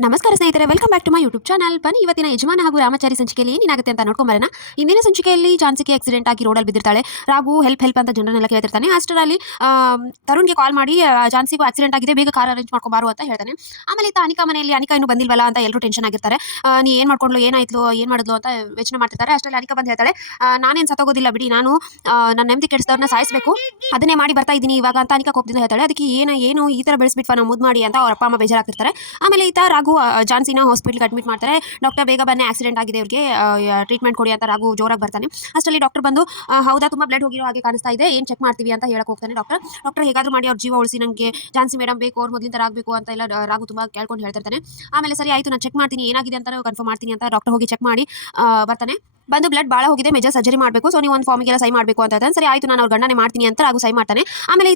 ನಮಸ್ಕಾರ ಸ್ನೇಹಿತರೆ, welcome back to my YouTube channel. ಬನ್ನಿ ಇವತ್ತಿನ ಯಜಮಾನ ಹಾಗೂ ರಾಮಚಾರಿ ಸಂಚಿಕೆಯಲ್ಲಿ ಏನಾಗುತ್ತೆ ಅಂತ ನೋಡ್ಕೊಂಬರೋಣ. ಇಂದಿನ ಸಂಚಿಕೆಯಲ್ಲಿ ಝಾನ್ಸಿಗೆ ಆಕ್ಸಿಡೆಂಟ್ ಆಗಿ ರೋಡಲ್ಲಿ ಬಿದ್ದಿರ್ತಾಳೆ. ರಾಘು ಹೆಲ್ಪ್ ಹೆಲ್ಪ್ ಅಂತ ಜನರನ್ನೆಲ್ಲ ಕೇಳ್ತಿರ್ತಾನೆ. ಅಷ್ಟರಲ್ಲಿ ತರುಣ್ಗೆ ಕಾಲ್ ಮಾಡಿ ಝಾನ್ಸಿಗೂ ಆಕ್ಸಿಡೆಂಟ್ ಆಗಿದೆ, ಬೇಗ ಕಾರ್ ಅರೇಂಜ್ ಮಾಡ್ಕೊಂಬಾರು ಅಂತ ಹೇಳ್ತಾನೆ. ಆಮೇಲೆ ಅನಿಕಾ ಮನೆಯಲ್ಲಿ ಅನಿಕಾ ಇನ್ನೂ ಬಂದಿಲ್ವಲ್ಲ ಅಂತ ಎಲ್ಲರೂ ಟೆನ್ಷನ್ ಆಗಿರ್ತಾರೆ. ನೀ ಏನು ಮಾಡ್ಕೊಂಡ್ಲು, ಏನಾಯ್ತು, ಏನು ಮಾಡಿದ್ಲು ಅಂತ ಯೋಚನೆ ಮಾಡ್ತಿರ್ತಾರೆ. ಅಷ್ಟರಲ್ಲಿ ಅನಿಕಾ ಬಂದು ಹೇಳ್ತಾಳೆ, ನಾನೇನು ಸತ್ತೋಗೋದಿಲ್ಲ ಬಿಡಿ, ನಾನು ನನ್ನ ನೆಮ್ಮದಿ ಕೆಡಿಸಿದವ್ರನ್ನ ಸಾಯಿಸಬೇಕು, ಅದನ್ನೇ ಮಾಡಿ ಬರ್ತಾ ಇದ್ದೀನಿ ಇವಾಗ ಅಂತ ಅನಿಕಾ ಕೋಪದಿಂದ ಹೇಳ್ತಾಳೆ. ಅದಕ್ಕೆ ಏನು ಈ ಥರ ಬೆಳೆಸ್ಬಿಟ್ವಾ ನಾವು ಮುದ್ದು ಮಾಡಿ ಅಂತ ಅವ್ರ ಅಪ್ಪ ಅಮ್ಮ ಬೇಜಾರಾಗ್ತಿರ್ತಾರೆ. ಆಮೇಲೆ ರಾಘು ಝಾನ್ಸಿನ ಹಾಸ್ಪಿಟಲ್ಗೆ ಅಡ್ಮಿಟ್ ಮಾಡ್ತಾರೆ. ಡಾಕ್ಟರ್ ಬೇಗ ಬನ್ನಿ, ಆಕ್ಸಿಡೆಂಟ್ ಆಗಿದೆ ಅವ್ರಿಗೆ, ಟ್ರೀಟ್ಮೆಂಟ್ ಕೊಡಿ ಅಂತ ರಾಘು ಜೋರಾಗಿ ಬರ್ತಾನೆ. ಅಷ್ಟರಲ್ಲಿ ಡಾಕ್ಟರ್ ಬಂದು ಹೌದಾ, ತುಂಬ ಬ್ಲಡ್ ಹೋಗಿರೋ ಹಾಗೆ ಕಾಣಿಸ್ತಾ ಇದೆ, ಏನು ಚೆಕ್ ಮಾಡ್ತೀವಿ ಅಂತ ಹೇಳಕ್ ಹೋಗ್ತಾನೆ. ಡಾಕ್ಟರ್ ಹೇಗಾದ್ರೂ ಮಾಡಿ ಅವ್ರ ಜೀವ ಉಳಿಸಿ, ನನಗೆ ಝಾನ್ಸಿ ಮೇಡಮ್ ಬೇಕು, ಅವ್ರು ಮೊದಲಿನ ಥರ ಆಗಬೇಕು ಅಂತ ಎಲ್ಲ ರಾಘು ತುಂಬ ಕೇಳ್ಕೊಂಡು ಹೇಳ್ತಿರ್ತಾನೆ. ಆಮೇಲೆ ಸರಿ ಆಯಿತು, ನಾನು ಚೆಕ್ ಮಾಡ್ತೀನಿ, ಏನಾಗಿದೆ ಅಂತ ಕನ್ಫರ್ಮ್ ಮಾಡ್ತೀನಿ ಅಂತ ಡಾಕ್ಟರ್ ಹೋಗಿ ಚೆಕ್ ಮಾಡಿ ಬರ್ತಾನೆ. ಬಂದು ಬ್ಲಡ್ ಭಾಳ ಹೋಗಿದೆ, ಮೇಜರ್ ಸರ್ಜರಿ ಮಾಡಬೇಕು, ಸೊ ನೀವು ಒಂದು ಫಾರ್ಮಿಗೆಲ್ಲ ಸೈ ಮಾಡಬೇಕು ಅಂತ ಹೇಳ್ತಾನೆ. ಸರಿ ಆಯಿತು, ನಾನು ಅವ್ರ ಗಂಡನೇ ಮಾಡ್ತೀನಿ ಅಂತ ರಾಘು ಸೈ ಮಾಡ್ತಾನೆ. ಆಮೇಲೆ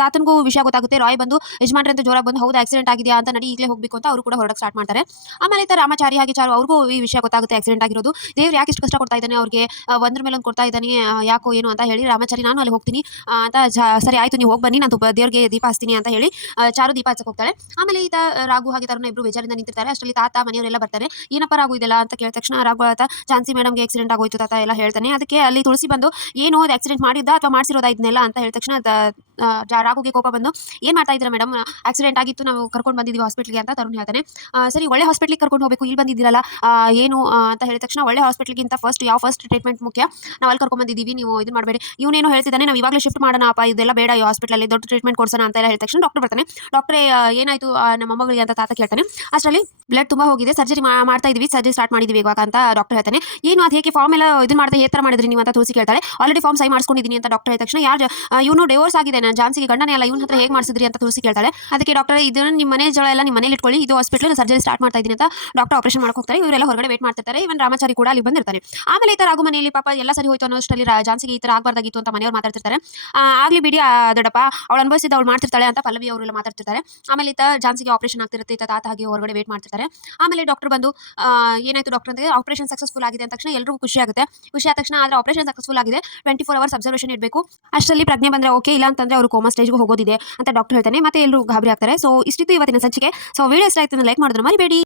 ತಾತನಿಗೂ ವಿಷಯ ಗೊತ್ತಾಗುತ್ತೆ. ರಾಯ್ ಬಂದು ಯಜಮಾನ್ರಂತ ಜೋರಾಗಿ ಬಂದು ಹೌದು ಆಕ್ಸಿಡೆಂಟ್ ಆಗಿದೆಯಾ ಅಂತ, ನಡಿ ಈಗಲೇ ಹೋಗಬೇಕು ಅಂತ ಅವರು ಕೂಡ ಹೊರಡಕ್ಕೆ ಸ್ಟಾರ್ಟ್ ಮಾಡ್ತಾರೆ. ಆಮೇಲೆ ರಾಮಚಾರಿ ಹಾಗೆ ಚಾರು ಅವ್ರಿಗೂ ಈ ವಿಷಯ ಗೊತ್ತಾಗುತ್ತೆ, ಆಕ್ಸಿಡೆಂಟ್ ಆಗಿರೋದು. ದೇವ್ರು ಯಾಕೆ ಇಷ್ಟು ಕಷ್ಟ ಕೊಡ್ತಾ ಇದ್ದಾನೆ ಅವ್ರಿಗೆ, ಒಂದ್ರ ಮೇಲೆ ಒಂದು ಕೊಡ್ತಾ ಇದ್ದಾನೆ, ಯಾಕೋ ಏನು ಅಂತ ಹೇಳಿ ರಾಮಚಾರಿ ನಾನು ಅಲ್ಲಿ ಹೋಗ್ತೀನಿ ಅಂತ ಸರಿ ಆಯಿತು ನೀವು ಹೋಗಿ ಬನ್ನಿ, ನಾನು ದೇವ್ರಿಗೆ ದೀಪ ಹಚ್ತೀನಿ ಅಂತ ಹೇಳಿ ಚಾರು ದೀಪ ಹಚ್ಚಕ್ಕೆ ಹೋಗ್ತಾಳೆ. ಆಮೇಲೆ ರಾಘು ಹಾಗೆ ತರುಣ ಇಬ್ಬರು ಬೇಜಾರಿಂದ ನಿಂತಿರ್ತಾರೆ. ಅಷ್ಟರಲ್ಲಿ ತಾತ ಮನೆಯವರೆಲ್ಲ ಬರ್ತಾರೆ. ಏನಪ್ಪ ರಾಘು ಇದೆಲ್ಲ ಅಂತ ಕೇಳಿದ ತಕ್ಷಣ ರಾಘು ಆತ ಝಾನ್ಸಿ ಮೇಡಮ್ಗೆ ಆಕ್ಸಿಡೆಂಟ್ ಆಗೋಯ್ತು ತಾತ ಎಲ್ಲ ಹೇಳ್ತಾನೆ. ಅದಕ್ಕೆ ಅಲ್ಲಿ ತುಳಸಿ ಬಂದು ಏನು ಅದು ಆಕ್ಸಿಡೆಂಟ್ ಮಾಡಿದ್ದ ಅಥವಾ ಮಾಡಿಸಿರೋದ ಇದನ್ನೆಲ್ಲ ಅಂತ ಹೇಳಿದ ತಕ್ಷಣ ರಾಘುಗೆ ಕೋಪ ಬಂದು ಏನು ಮಾಡ್ತಾ ಇದ್ದೀರಾ ಮೇಡಮ್, ಆಕ್ಸಿಡೆಂಟ್ ಆಗಿತ್ತು, ನಾವು ಕರ್ಕೊಂಡು ಬಂದಿದ್ದೀವಿ ಹಾಸ್ಪಿಟ್ಲಿಗೆ ಅಂತ ತರುಣ್ ಹೇಳ್ತಾನೆ. ಸರಿ ಒಳ್ಳೆ ಹಾಸ್ಪಿಟ್ಲಿಗೆ ಕರ್ಕೊಂಡು ಹೋಗಬೇಕು, ಇಲ್ಲಿ ಬಂದಿದ್ದೀರಲ್ಲ ಏನು ಅಂತ ಹೇಳಿದ ತಕ್ಷಣ ಒಳ್ಳೆ ಹಾಸ್ಪಿಟ್ಲಿಗಿಂತ ಫಸ್ಟ್ ಟ್ರೀಟ್ಮೆಂಟ್ ಮುಖ್ಯ, ನಾವು ಅಲ್ಲಿ ಕರ್ಕೊಂಡು ಬಂದಿದ್ದೀವಿ, ನೀವು ಇದು ಮಾಡಬೇಡಿ. ಇವನೇನು ಹೇಳ್ತಿದ್ದಾನೆ, ನಾವು ಇವಾಗಲೇ ಶಿಫ್ಟ್ ಮಾಡೋಣ ಅಪ್ಪ, ಇದೆಲ್ಲ ಬೇಡ, ಈ ಹಾಸ್ಪಿಟಲಲ್ಲಿ ದೊಡ್ಡ ಟ್ರೀಟ್ಮೆಂಟ್ ಕೊಡ್ಸೋಣ ಅಂತ ಎಲ್ಲ ಹೇಳಿದ ತಕ್ಷಣ ಡಾಕ್ಟರ್ ಬರ್ತಾನೆ. ಡಾಕ್ಟ್ರೇ ಏನಾಯಿತು ನಮ್ಮ ಮೊಮ್ಮಗಳಿಗೆ ಅಂತ ತಾತ ಕೇಳ್ತಾನೆ. ಅಷ್ಟರಲ್ಲಿ ಬ್ಲಡ್ ತುಂಬ ಹೋಗಿದೆ, ಸರ್ಜರಿ ಮಾಡ್ತಾ ಇದೀವಿ, ಸರ್ಜರಿ ಸ್ಟಾರ್ಟ್ ಮಾಡಿದ್ದೀವಿ ಇವಾಗ ಅಂತ ಡಾಕ್ಟರ್ ಹೇಳ್ತಾನೆ. ಏನು ಅದು ಹೇಗೆ ಫಾರ್ಮ್ ಎಲ್ಲ ಇದು ಮಾಡ್ತಾ ಈ ಥರ ಮಾಡಿದ್ರಿ ನೀವು ಅಂತ ತುಳಸಿ ಕೇಳ್ತಾಳೆ. ಆಲ್ರೆಡಿ ಫಾರ್ಮ್ ಸೈ ಮಾಡಿಸ್ಕೊಂಡಿದ್ದೀನಿ ಅಂತ ಡಾಕ್ಟರ್ ಹೇಳಿದ ತಕ್ಷಣ ಇವನು ಡಿವೋರ್ಸ್ ಆಗಿದೆ, ನಾನು ಝಾನ್ಸಿಗೆ ಗಂಡನೇ ಅಲ್ಲ, ಇವನ ಹತ್ರ ಹೇಗೆ ಮಾಡಿಸಿದ್ರಿ ಅಂತ ತುಳಸಿ ಕೇಳ್ತಾಳೆ. ಅದಕ್ಕೆ ಡಾಕ್ಟರ್ ಇದನ್ನು ನಿಮ್ಮ ಮನೆ ಜಗಳ ಎಲ್ಲ ನಿಮ್ಮ ಮನೇಲಿ ಇಟ್ಕೊಳ್ಳಿ, ಇದು ಹಾಸ್ಪಿಟಲ್ ಸರ್ಜರಿ ಸ್ಟಾರ್ಟ್ ಮಾಡ್ತಾ ಇದ್ದೀನಿ ಅಂತ ಡಾಕ್ಟರ್ ಆಪರೇಷನ್ ಮಾಡಕ್ಕೆ ಹೋಗ್ತಾರೆ. ಇವರೆಲ್ಲ ಹೊರಗಡೆ ವೇಟ್ ಮಾಡ್ತಿರ್ತಾರೆ. ಇವನ್ ರಾಮಚಾರಿ ಕೂಡ ಅಲ್ಲಿ ಬಂದಿರ್ತಾನೆ. ಆಮೇಲೆ ರಾಘು ಮನೆಯಲ್ಲಿ ಪಾಪ ಎಲ್ಲ ಸರಿ ಹೋಯ್ತು ಅನ್ನೋಷ್ಟರಲ್ಲಿ ಝಾನ್ಸಿಗೆ ಈ ಥರ ಆಗಬಾರ್ದಾಗಿತ್ತು ಅಂತ ಮನೆಯವ್ರು ಮಾತಾಡ್ತಿರ್ತಾರೆ. ಆಗಲಿ ಬಿಡಿ ದೊಡ್ಡಪ್ಪ, ಅವಳು ಅನುಭವಿಸಿದ ಅವಳು ಮಾಡ್ತಿರ್ತಾಳೆ ಅಂತ ಪಲ್ಲವಿ ಅವರೆಲ್ಲ ಮಾತಾಡ್ತಿರ್ತಾರೆ. ಆಮೇಲೆ ಝಾನ್ಸಿಗೆ ಆಪರೇಷನ್ ಆಗ್ತಿರುತ್ತೆ, ತಾತ ಹಾಗೆ ಹೊರಗಡೆ ವೇಟ್ ಮಾಡ್ತಿರ್ತಾರೆ. ಆಮೇಲೆ ಡಾಕ್ಟರ್ ಬಂದು ಏನಾಯ್ತು ಡಾಕ್ಟರ್ ಅಂತ, ಆಪರೇಷನ್ ಸಕ್ಸಸ್ಫುಲ್ ಆಗಿದೆ ಅಂತ ತಕ್ಷಣ ಎಲ್ಲರಿಗೂ ಖುಷಿ ಆಗುತ್ತೆ. ಖುಷಿ ಆದ ತಕ್ಷಣ ಆದರೆ ಆಪರೇಷನ್ ಸಕ್ಸಸ್ಫುಲ್ ಆಗಿದೆ, 24 ಅವರ್ಸ್ ಅಬ್ಸರ್ವೇಷನ್ ಇರಬೇಕು, ಅಷ್ಟರಲ್ಲಿ ಪ್ರಜ್ಞೆ ಬಂದರೆ ಓಕೆ, ಇಲ್ಲ ಅಂತಂದ್ರೆ ಅವರು ಕೋಮಾ ಸ್ಟೇಜ್ಗೆ ಹೋಗೋದಿದೆ ಅಂತ ಡಾಕ್ಟರ್ ಹೇಳ್ತಾನೆ. ಮತ್ತೆ ಎಲ್ಲರೂ ಗಾಬರಿ ಆಗ್ತಾರೆ. ಸೊ ಇಷ್ಟಿತ್ತು ಇವತ್ತಿನ ಸಂಚಿಕೆ. ಸೊ ವಿಡಿಯೋ ಇಷ್ಟ ಆಯ್ತು ಲೈಕ್ ಮಾಡೋದನ್ನ ಮರಿಬೇಡಿ.